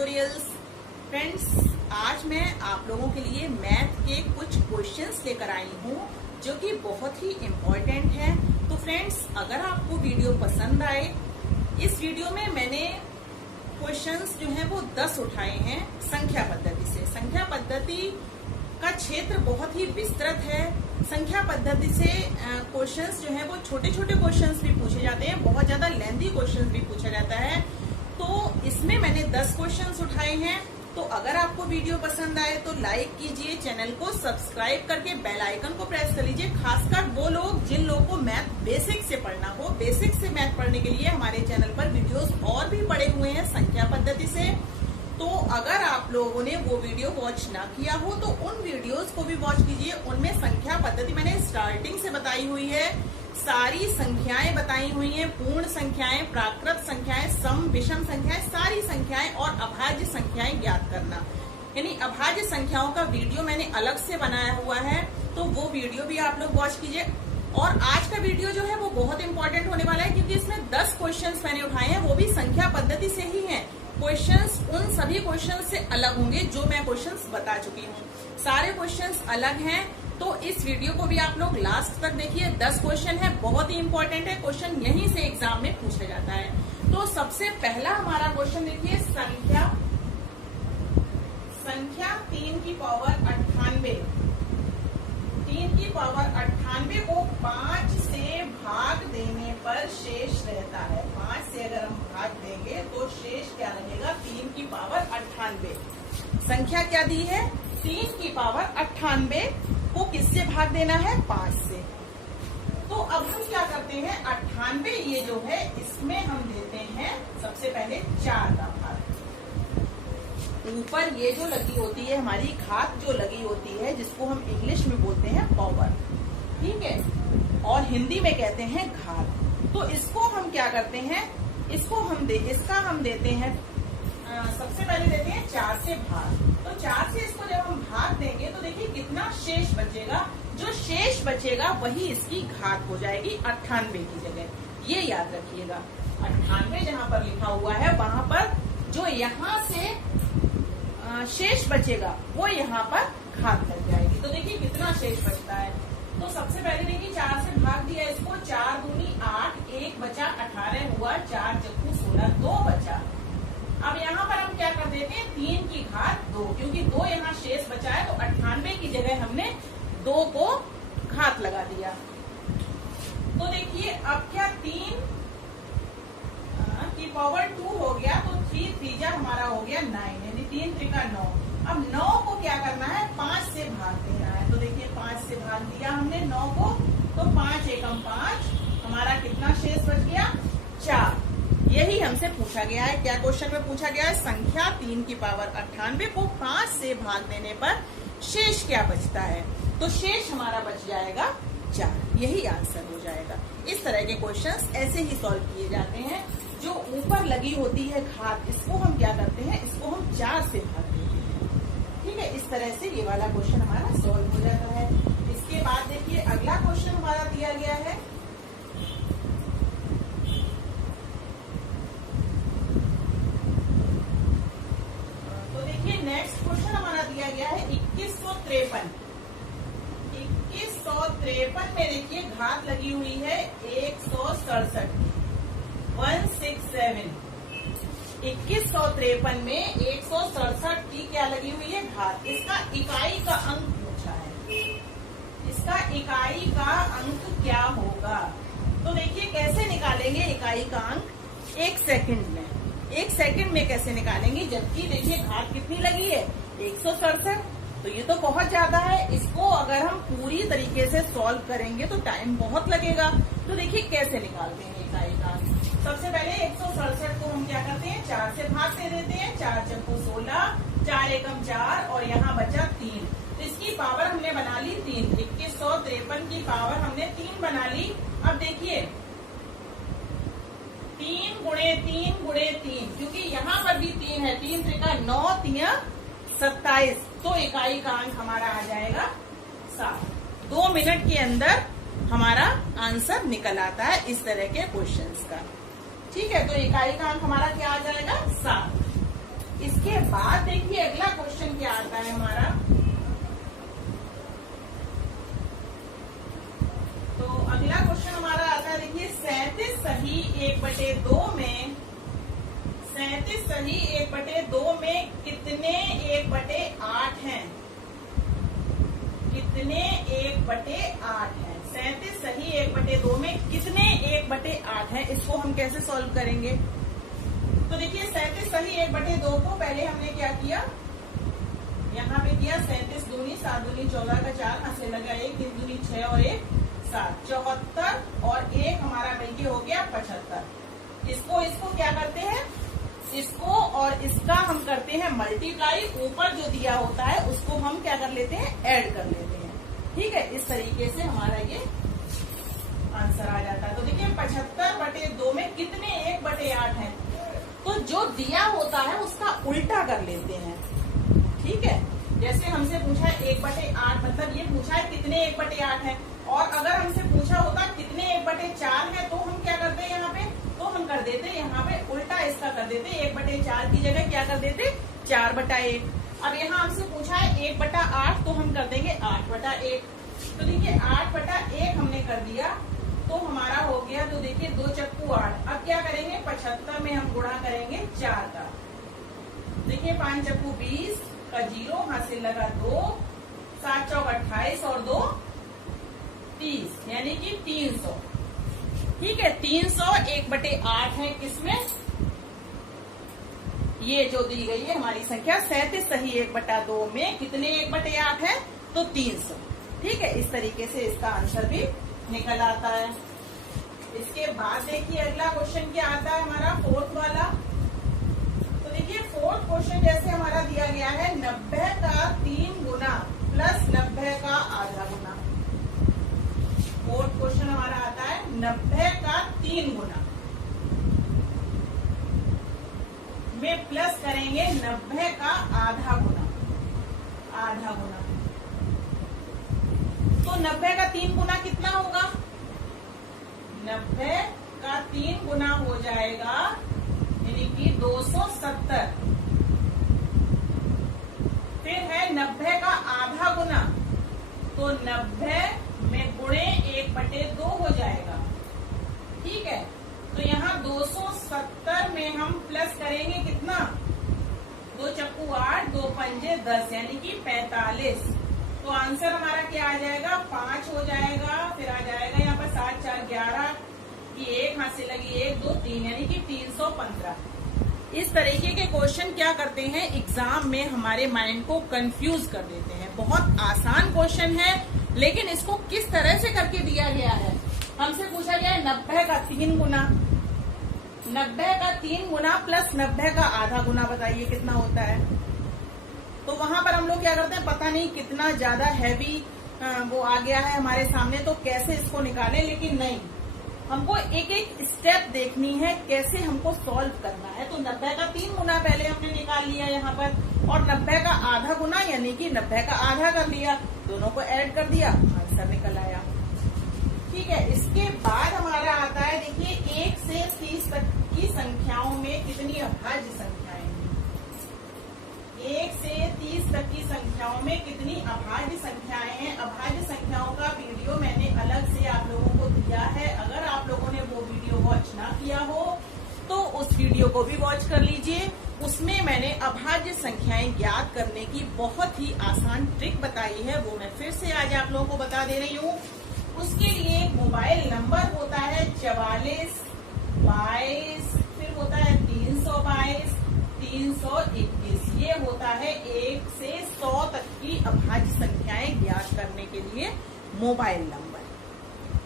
Tutorials. Friends, आज मैं आप लोगों के लिए मैथ के कुछ क्वेश्चंस लेकर आई हूँ जो कि बहुत ही इम्पोर्टेंट है। तो फ्रेंड्स, अगर आपको वीडियो पसंद आए, इस वीडियो में मैंने क्वेश्चंस जो हैं वो 10 उठाए हैं संख्या पद्धति से। संख्या पद्धति का क्षेत्र बहुत ही विस्तृत है। संख्या पद्धति से क्वेश्चंस जो हैं वो छोटे छोटे क्वेश्चंस भी पूछे जाते हैं, बहुत ज्यादा लेंथी क्वेश्चंस भी पूछा जाता है। तो इसमें मैंने 10 क्वेश्चंस उठाए हैं। तो अगर आपको वीडियो पसंद आए तो लाइक कीजिए, चैनल को सब्सक्राइब करके बेल आइकन को प्रेस कर लीजिए। खासकर वो लोग जिन लोगों को मैथ बेसिक से पढ़ना हो, बेसिक से मैथ पढ़ने के लिए हमारे चैनल पर वीडियोस और भी पड़े हुए हैं संख्या पद्धति से। तो अगर आप लोगों ने वो वीडियो वॉच ना किया हो तो उन वीडियोस को भी वॉच कीजिए। उनमें संख्या पद्धति मैंने स्टार्टिंग से बताई हुई है, सारी संख्याएं बताई हुई हैं, पूर्ण संख्याएं, प्राकृत संख्याएं, सम विषम संख्याएं, सारी संख्याएं और अभाज्य संख्याएं ज्ञात करना। यानी अभाज्य संख्याओं का वीडियो मैंने अलग से बनाया हुआ है, तो वो वीडियो भी आप लोग वॉच कीजिए। और आज का वीडियो जो है वो बहुत इंपॉर्टेंट होने वाला है, क्योंकि इसमें 10 क्वेश्चंस मैंने उठाए हैं, वो भी संख्या पद्धति से ही हैं। क्वेश्चंस उन सभी क्वेश्चंस से अलग होंगे जो मैं क्वेश्चंस बता चुकी हूँ। सारे क्वेश्चंस अलग हैं, तो इस वीडियो को भी आप लोग लास्ट तक देखिए। 10 क्वेश्चन है, बहुत ही इंपॉर्टेंट है। क्वेश्चन यहीं से एग्जाम में पूछा जाता है। तो सबसे पहला हमारा क्वेश्चन देखिए, संख्या 3 की पावर 98। 3 की पावर 98 को 5 से भाग देने पर शेष रहता है। 5 से अगर हम भाग देंगे तो शेष क्या रहेगा? 3 की पावर 98। संख्या क्या दी है? 3 की पावर 98 को किससे भाग देना है? 5 से। तो अब हम क्या करते हैं, 98 ये जो है इसमें हम देते हैं सबसे पहले 4 का भाग। ऊपर ये जो लगी होती है हमारी घात जो लगी होती है, जिसको हम इंग्लिश में बोलते हैं पावर, ठीक है, और हिंदी में कहते हैं घात। तो इसको हम क्या करते हैं, इसका हम देते हैं सबसे पहले देते हैं 4 से भाग। तो 4 से इसको जब हम भाग देंगे तो देखिए कितना शेष बचेगा। जो शेष बचेगा वही इसकी घात हो जाएगी 98 की जगह। ये याद रखिएगा, 98 जहां पर लिखा हुआ है वहां पर जो यहाँ से शेष बचेगा वो यहाँ पर घात लग जाएगी। तो देखिए कितना शेष बचता है। तो सबसे पहले देखिए 4 से भाग दिया इसको, 4 दूनी 8, 1 बचा 18 हुआ, 4 चक्कू 16, 2 बचा। अब यहाँ पर हम क्या कर देते हैं, 3 की घात 2, क्योंकि 2 यहाँ शेष बचा है, तो 98 की जगह हमने 2 को घात लगा दिया। तो देखिए अब क्या 3 की पावर 2 हो गया, तो 3 3 हमारा हो गया 9, यानी 3 3 का 9। अब 9 को क्या करना है, 5 से भाग देना है। तो देखिए 5 से भाग दिया हमने 9 को, तो 5 एकम 5, हमारा कितना शेष बच गया? 4। यही हमसे पूछा गया है। क्या क्वेश्चन में पूछा गया है? संख्या 3 की पावर 98 को 5 से भाग देने पर शेष क्या बचता है? तो शेष हमारा बच जाएगा 4। यही आंसर हो जाएगा। इस तरह के क्वेश्चंस ऐसे ही सॉल्व किए जाते हैं। जो ऊपर लगी होती है घात, इसको हम क्या करते हैं, इसको हम 4 से भाग देते हैं, ठीक है। इस तरह से ये वाला क्वेश्चन हमारा सॉल्व हो जाता है। इसके बाद देखिए अगला क्वेश्चन हमारा दिया गया है, तो देखिए नेक्स्ट क्वेश्चन हमारा दिया गया है 2153। 2153 में देखिए घात लगी हुई है 167 की, 167। 2153 में 167 की क्या लगी हुई है? घात। इसका इकाई का अंक पूछा है। इसका इकाई का अंक क्या होगा? तो देखिए कैसे निकालेंगे इकाई का अंक? 1 सेकंड में। 1 सेकंड में कैसे निकालेंगे, जबकि देखिए घात कितनी लगी है? 167। तो ये तो बहुत ज्यादा है। इसको अगर हम पूरी तरीके से सॉल्व करेंगे तो टाइम बहुत लगेगा। तो देखिए कैसे निकालते हैं इकाई का अंक। सबसे पहले 167 को हम क्या करते हैं, 4 से भाग दे देते हैं। 4 चक्कू 16, 4 एकम 4, और यहाँ बचा 3। तो इसकी पावर हमने बना ली 3। 2153 की पावर हमने 3 बना ली। अब देखिए 3 गुणे 3 गुणे 3, क्योंकि यहाँ पर भी 3 है। 3 3 का 9, 3 27, तो इकाई का अंक हमारा आ जाएगा 7। 2 मिनट के अंदर हमारा आंसर निकल आता है इस तरह के क्वेश्चंस का, ठीक है। तो इकाई का अंक हमारा क्या आ जाएगा? 7। इस इसके बाद देखिए अगला क्वेश्चन क्या आता है हमारा। तो अगला क्वेश्चन हमारा आता है, देखिए 37 सही 1/2 में 37 सही 1/2 में कितने 1/8 हैं? कितने 1/8 हैं? 37 सही 1/2 में कितने 1/8 हैं? इसको हम कैसे सॉल्व करेंगे? तो देखिए 37 सही 1/2 को पहले हमने क्या किया, यहाँ पे किया 37 दूनी 7 दूनी 14 का 4 हाथ से लगा 1 3 दूनी 6 और 1 7 74 और 1 हमारा मिलके हो गया 75। इसको क्या करते हैं, इसको और इसका हम करते हैं मल्टीप्लाई, ऊपर जो दिया होता है उसको हम क्या कर लेते हैं, ऐड कर लेते हैं। ठीक है, इस तरीके से हमारा ये आंसर आ जाता है। तो देखिए 75/2 में कितने 1/8 हैं? तो जो दिया होता है उसका उल्टा कर लेते हैं। ठीक है, जैसे हमसे पूछा है 1/8, मतलब ये पूछा है कितने 1/8 है, और अगर हमसे पूछा होता कितने 1/4 है तो हम क्या करते हैं यहाँ पे, तो हम कर देते यहाँ पे उल्टा इसका कर देते, 1/4 की जगह क्या कर देते 4/1। अब यहाँ हमसे पूछा है 1/8 तो हम कर देंगे 8/1। तो देखिए 8/1 हमने कर दिया तो हमारा हो गया। तो देखिए 2 चक्कू 8। अब क्या करेंगे, 75 में हम गुणा करेंगे 4 का। देखिए 5 चक्कू 20 का 0 हाथ से लगा 2, 7 चौक 28 और 2 30, यानी कि 300। ठीक है, 300 1/8 है किसमें, ये जो दी गई है हमारी संख्या 37 सही 1/2 में कितने 1/8 है, तो 300। ठीक है, इस तरीके से इसका आंसर भी निकल आता है। इसके बाद देखिए अगला क्वेश्चन क्या आता है हमारा, 4th वाला। तो देखिए 4th क्वेश्चन जैसे हमारा दिया गया है 90 का 3 गुना प्लस 90 का आधा गुना। 4th क्वेश्चन हमारा आता है 90 का 3 गुना में प्लस करेंगे 90 का आधा गुना। आधा गुना तो 90 का 3 गुना कितना होगा, 90 का 3 गुना हो जाएगा यानी कि 270। फिर है 90 का आधा गुना, तो 90 में गुणे 1/2 हो जाएगा। ठीक है, तो यहाँ 270 में हम प्लस करेंगे कितना, 2 चक्कू 8 2 पंजे 10 यानी कि 45। तो आंसर हमारा क्या आ जाएगा, 5 हो जाएगा। फिर आ जाएगा यहाँ पर 7 4 11 की 1 हाथ से लगी 1 2 3 यानी कि 315। इस तरीके के क्वेश्चन क्या करते हैं, एग्जाम में हमारे माइंड को कंफ्यूज कर देते हैं। बहुत आसान क्वेश्चन है, लेकिन इसको किस तरह से करके दिया गया है। हमसे पूछा गया है 90 का 3 गुना, 90 का 3 गुना प्लस 90 का आधा गुना, बताइए कितना होता है। तो वहां पर हम लोग क्या करते हैं, पता नहीं कितना ज्यादा हैवी वो आ गया है हमारे सामने, तो कैसे इसको निकालें। लेकिन नहीं, हमको एक एक स्टेप देखनी है कैसे हमको सॉल्व करना है। तो 90 का 3 गुना पहले हमने निकाल लिया यहाँ पर, और 90 का आधा गुना यानी कि 90 का आधा कर लिया, दोनों को ऐड कर दिया, आंसर निकल आया। ठीक है, इसके बाद हमारा आता है देखिए 1 से 30 तक की संख्याओं में कितनी अभाज्य संख्याएं हैं। 1 से 30 तक की संख्याओं में कितनी अभाज्य संख्याएं हैं। अभाज्य संख्याओं का वीडियो मैंने अलग से आप लोगों को दिया है, अगर आप लोगों ने वो वीडियो वॉच ना किया हो तो उस वीडियो को भी वॉच कर लीजिए। उसमें मैंने अभाज्य संख्याएं ज्ञात करने की बहुत ही आसान ट्रिक बताई है, वो मैं फिर से आज आप लोगों को बता दे रही हूँ। उसके लिए मोबाइल नंबर होता है 44 22, फिर होता है 322 321। ये होता है 1 से 100 तक की अभाज्य संख्याएं ज्ञात करने के लिए मोबाइल नंबर।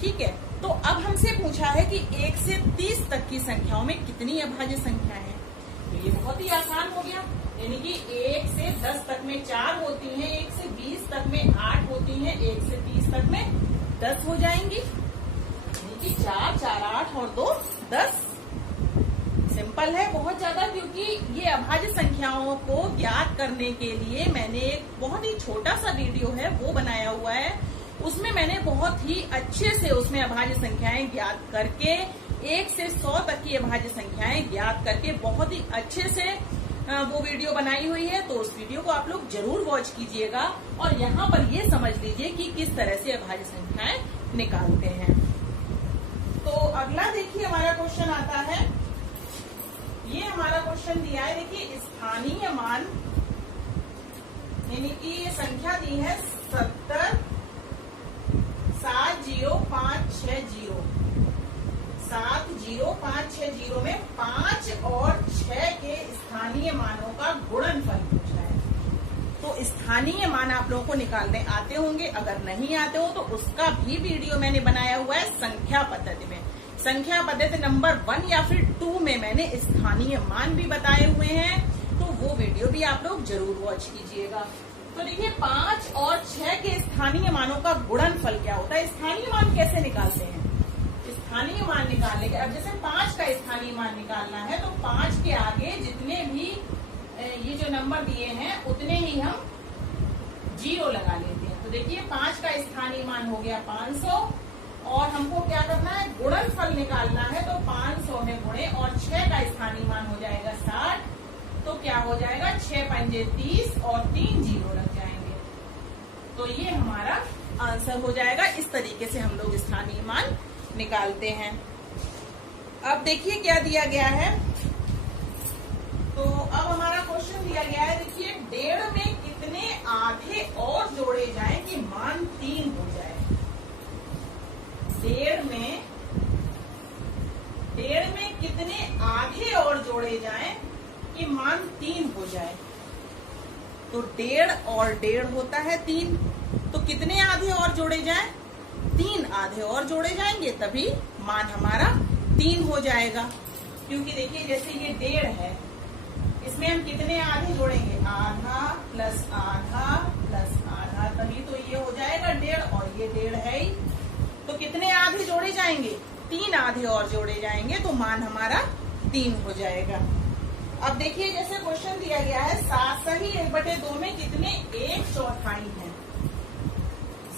ठीक है, तो अब हमसे पूछा है कि 1 से 30 तक की संख्याओं में कितनी अभाज्य संख्याएं हैं। तो ये बहुत ही आसान हो गया, यानी कि 1 से 10 तक में 4 होती हैं, 1 से 20 तक में 8 होती हैं, 1 से 30 तक में 10 हो जाएंगी, यानी कि 4 4 8 और 2 10। सिंपल है बहुत ज्यादा, क्योंकि ये अभाज्य संख्याओं को ज्ञात करने के लिए मैंने एक बहुत ही छोटा सा वीडियो है वो बनाया हुआ है। उसमें मैंने बहुत ही अच्छे से उसमें अभाज्य संख्याएं ज्ञात करके 1 से 100 तक की अभाज्य संख्याएं ज्ञात करके बहुत ही अच्छे से वो वीडियो बनाई हुई है, तो उस वीडियो को आप लोग जरूर वॉच कीजिएगा और यहाँ पर ये समझ लीजिए कि किस तरह से अभाज्य संख्याएं निकालते हैं। तो अगला देखिए हमारा क्वेश्चन आता है, ये हमारा क्वेश्चन दिया है, देखिए स्थानीय मान, यानी कि ये संख्या दी है 70 70560 70560 में 5 और 6 के स्थानीय मानों का गुणनफल पूछा है। तो स्थानीय मान आप लोगों को निकालने आते होंगे, अगर नहीं आते हो तो उसका भी वीडियो मैंने बनाया हुआ है संख्या पद्धति में। संख्या पद्धति नंबर 1 या फिर 2 में मैंने स्थानीय मान भी बताए हुए हैं, तो वो वीडियो भी आप लोग जरूर वॉच कीजिएगा। तो देखिए 5 और 6 के स्थानीय मानों का गुणनफल क्या होता है, स्थानीय मान कैसे निकालते हैं। स्थानीय मान निकालने के, अब जैसे 5 का स्थानीय मान निकालना है तो 5 के आगे जितने भी ये जो नंबर दिए हैं उतने ही हम 0 लगा लेते हैं। तो देखिए 5 का स्थानीय मान हो गया 500 और हमको क्या करना है, गुणनफल निकालना है, तो 500 में गुणे और 6 का स्थानीय मान हो जाएगा 60, तो क्या हो जाएगा 6 पंजे 30 और 3 0 लग जाएंगे। तो ये हमारा आंसर हो जाएगा। इस तरीके से हम लोग स्थानीय मान निकालते हैं। अब देखिए क्या दिया गया है, तो अब हमारा क्वेश्चन दिया गया है, देखिए 1.5 में कितने आधे और जोड़े जाएं कि मान 3 हो जाए। 1.5 में कितने आधे और जोड़े जाएं कि मान 3 हो जाए। तो 1.5 और 1.5 होता है 3, तो कितने आधे और जोड़े जाएं, 3 आधे और जोड़े जाएंगे तभी मान हमारा 3 हो जाएगा। क्योंकि देखिए जैसे ये 1.5 है, इसमें हम कितने आधे जोड़ेंगे, आधा प्लस आधा प्लस आधा, तभी तो ये हो जाएगा 1.5 और ये 1.5 है ही। तो कितने आधे जोड़े जाएंगे, 3 आधे और जोड़े जाएंगे तो मान हमारा 3 हो जाएगा। अब देखिए जैसे क्वेश्चन दिया गया है 7 सही 1/2 में कितने 1/4 है।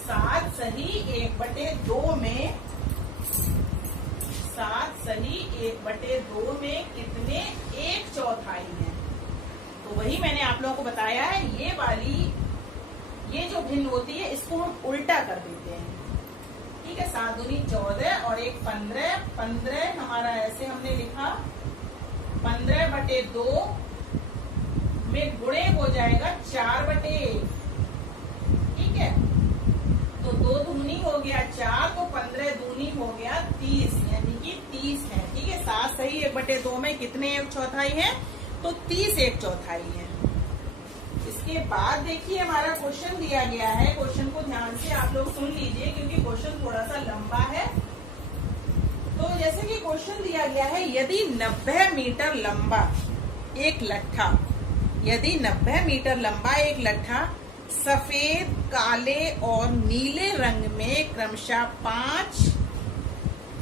7 सही 1/2 में 7 सही 1/2 में कितने 1/4 है। तो वही मैंने आप लोगों को बताया है, ये वाली ये जो भिन्न होती है इसको हम उल्टा कर देते हैं। ठीक है, 7 दूनी 14 और 1 15, 15 हमारा ऐसे हमने लिखा, 15/2 में गुणे हो जाएगा 4/1। ठीक है, तो 2 दूनी हो गया 4, तो 15 दूनी हो गया 30, यानी कि 30 है। ठीक है, 7 सही 1/2 में कितने 1/4 है, तो 30 1/4 है। इसके बाद देखिए हमारा क्वेश्चन दिया गया है, क्वेश्चन को ध्यान से आप लोग सुन लीजिए क्योंकि क्वेश्चन थोड़ा सा लंबा है। तो जैसे कि क्वेश्चन दिया गया है, यदि 90 मीटर लंबा एक लट्ठा, यदि 90 मीटर लंबा एक लट्ठा सफेद, काले और नीले रंग में क्रमशः 5,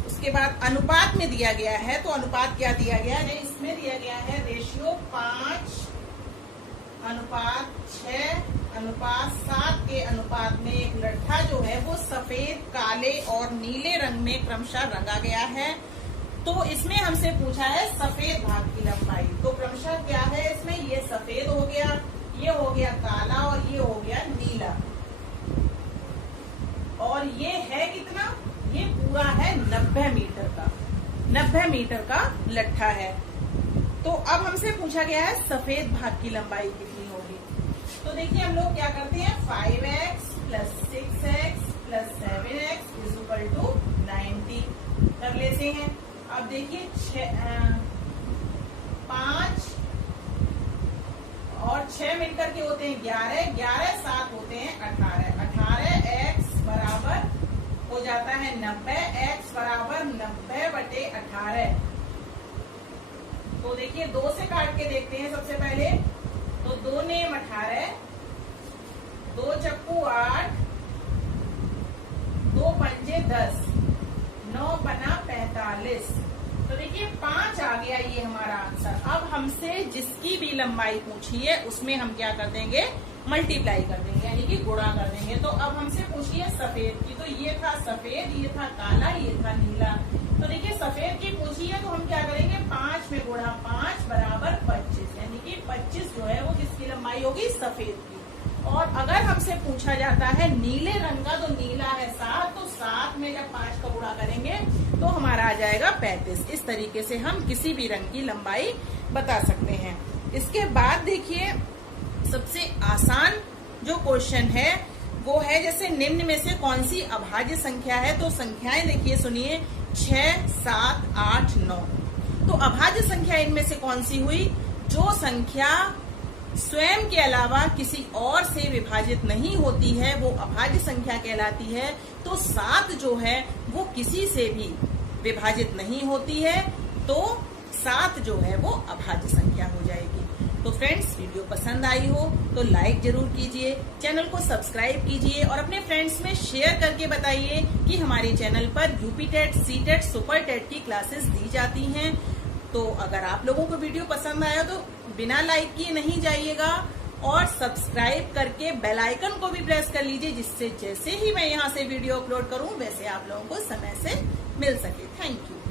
उसके बाद अनुपात में दिया गया है, तो अनुपात क्या दिया गया है, इसमें दिया गया है रेशियो 5 अनुपात 6 अनुपात 7 के अनुपात में एक लट्ठा जो है वो सफेद, काले और नीले रंग में क्रमशः रंगा गया है। तो इसमें हमसे पूछा है सफेद भाग की लंबाई, तो क्रमशः क्या है इसमें, ये सफेद हो गया, ये हो गया काला और ये हो गया नीला, और ये है कितना, ये पूरा है 90 मीटर का, 90 मीटर का लट्ठा है। तो अब हमसे पूछा गया है सफेद भाग की लंबाई कितनी होगी। तो देखिए हम लोग क्या करते हैं, 5x + 6x + 7x = 90 कर लेते हैं। अब देखिए 5 और 6 मिलकर के होते हैं 11, 11 7 होते हैं 18, 18x बराबर हो जाता है 90, x बराबर 90/18। तो देखिए 2 से काट के देखते हैं सबसे पहले, तो 2 नेम 18, 2 चक्कू 8, 2 पंजे 10, 9 बना 45। तो देखिए 5 आ गया ये हमारा आंसर। अब हमसे जिसकी भी लंबाई पूछी है उसमें हम क्या कर देंगे, मल्टीप्लाई कर देंगे, यानी कि गुणा कर देंगे। तो अब हमसे पूछी है सफेद की, तो ये था सफेद, ये था काला, ये था नीला। तो देखिए सफेद की पूछी है तो हम क्या करेंगे, 5 में गुणा 5 बराबर 25, यानी कि 25 जो है वो किसकी लंबाई होगी, सफेद की। और अगर हमसे पूछा जाता है नीले रंग का, तो नीला है 7, तो 7 में जब 5 का गुणा करेंगे तो हमारा आ जाएगा 35। इस तरीके से हम किसी भी रंग की लंबाई बता सकते हैं। इसके बाद देखिए सबसे आसान जो क्वेश्चन है वो है जैसे निम्न में से कौन सी अभाज्य संख्या है। तो संख्याएं देखिए सुनिए 6, 7, 8, 9। तो अभाज्य संख्या इनमें से कौन सी हुई, जो संख्या स्वयं के अलावा किसी और से विभाजित नहीं होती है वो अभाज्य संख्या कहलाती है। तो 7 जो है वो किसी से भी विभाजित नहीं होती है, तो 7 जो है वो अभाज्य संख्या हो जाएगी। तो फ्रेंड्स वीडियो पसंद आई हो तो लाइक जरूर कीजिए, चैनल को सब्सक्राइब कीजिए और अपने फ्रेंड्स में शेयर करके बताइए कि हमारे चैनल पर UP TET, C TET, super TET की क्लासेस दी जाती हैं। तो अगर आप लोगों को वीडियो पसंद आया तो बिना लाइक किए नहीं जाइएगा और सब्सक्राइब करके बेल आइकन को भी प्रेस कर लीजिए, जिससे जैसे ही मैं यहाँ से वीडियो अपलोड करूँ वैसे आप लोगों को समय से मिल सके। Thank you.